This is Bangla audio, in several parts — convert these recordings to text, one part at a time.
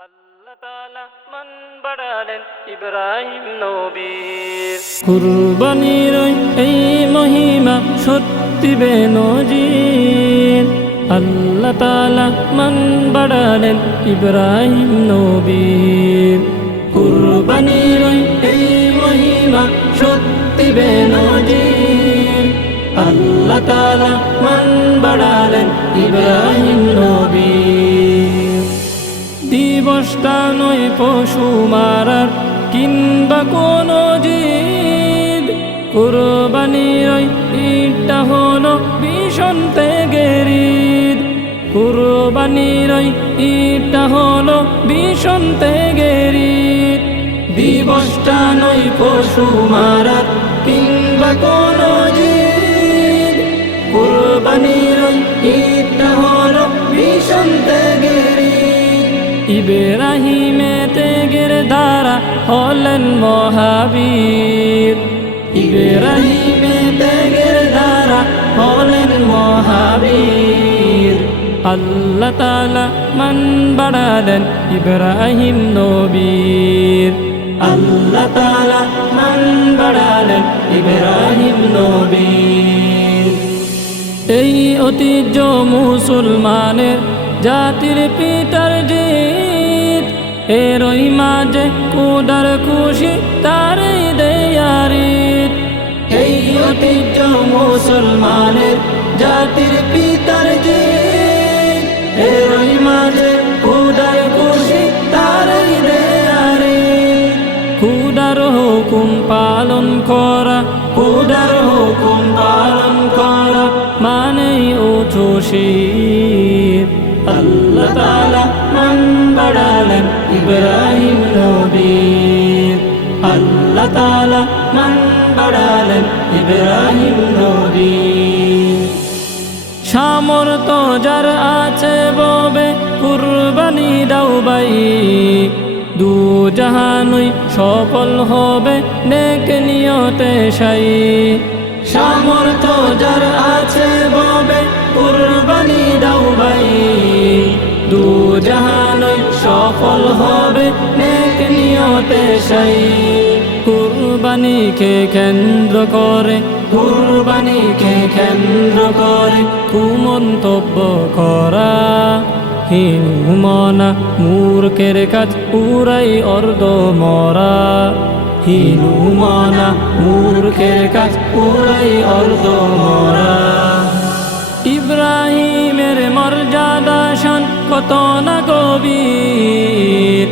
আল্লাহ তাআলা মান বাড়ালেন ইব্রাহিম নবীর কুরবানির এই মহিমা সত্যি বেনজির। আল্লাহ তাআলা মান বাড়ালেন ইব্রাহিম নবীর কুরবানির এই মহিমা সত্যি বেনজির। আল্লাহ তাআলা মান বাড়ালেন ইব্রাহিম নবীর। দিবসটা নয় পশু মারার কিংবা কোনো জিদ, কুরবানির ঈদটা হলো ভীষণ ত্যাগের ঈদ। কুরবানির ঈদটা হলো ভীষণ ত্যাগের ঈদ। দিবসটা নয় পশু মারার কিংবা কোনো জিদ, কুরবানির ঈদটা হলো ভীষণ ত্যাগের ঈদ। ইব্রাহিমে ত্যাগের দ্বারা হলেন মহাবীর। ইব্রাহিমে ত্যাগের দ্বারা হলেন মহাবীর। আল্লাহ তাআলা মান বাড়ালেন ইব্রাহিম নবীর। আল্লাহ তাআলা মান বাড়ালেন ইব্রাহিম নবীর। এই ঐতিহ্য মুসলমানের জাতির পিতার জিদ, এরই মাঝে খোদার খুশি তারই দেয়ার ঈদ। এই ঐতিহ্য মুসলমানের জাতির পিতার জিদ, এরই মাঝে খোদার খুশি তারই দেয়ার ঈদ। খোদার হুকুম পালন করা, খোদার হুকুম পালন করা মানেই উঁচু শির। আল্লাহ তাআলা মান বাড়ালেন ইব্রাহিম নবীর। আল্লাহ তাআলা মান বাড়ালেন ইব্রাহিম নবীর। সামর্থ্য যার আছে ববে কুরবানি দাও ভাই, দু জাহানই সফল হবে নেক নিয়তে সাই। সামর্থ্য যার আছে ববে কুরবানি দাও ভাই, দু জাহানই সফল হবে নেক নিয়তে সাই। কুরবানিকে কেন্দ্র করে, কুরবানিকে কেন্দ্র করে কুমন্তব্য করা হিনু মনা মূর্খের কাজ পুরাই অর্ধ মরা। হিনু মনা মূর্খের কাজ পুরাই অর্ধ মরা। ইব্রাহিমের মর্যাদা শান কত না গভীর।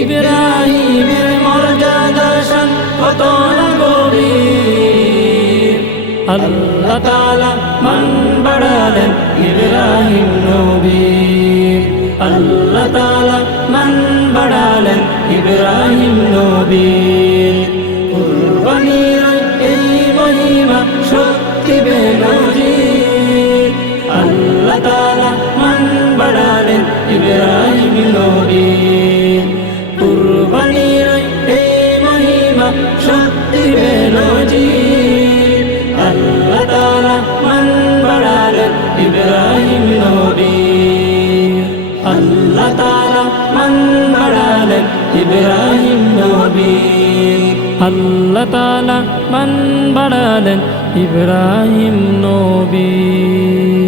ইব্রাহিমের মর্যাদা শান কত না গভীর। আল্লাহ তাআলা মান বাড়ালেন ইব্রাহিম নবীর। আল্লাহ তাআলা মান বাড়ালেন ইব্রাহিম নবীর। কুরবানির এই মহিমা সত্যি বেনজির। আল্লাহ তাআলা মান বাড়ালেন ইব্রাহিম নবীর। কুরবানির এই মহিমা সত্যি বেনজির। আল্লাহ তাআলা মান বাড়ালেন ইব্রাহিম নবীর। আল্লাহ তাআলা মান বাড়ালেন ইব্রাহিম নবীর। আল্লাহ তাআলা মান বাড়ালেন ইব্রাহিম নবীর।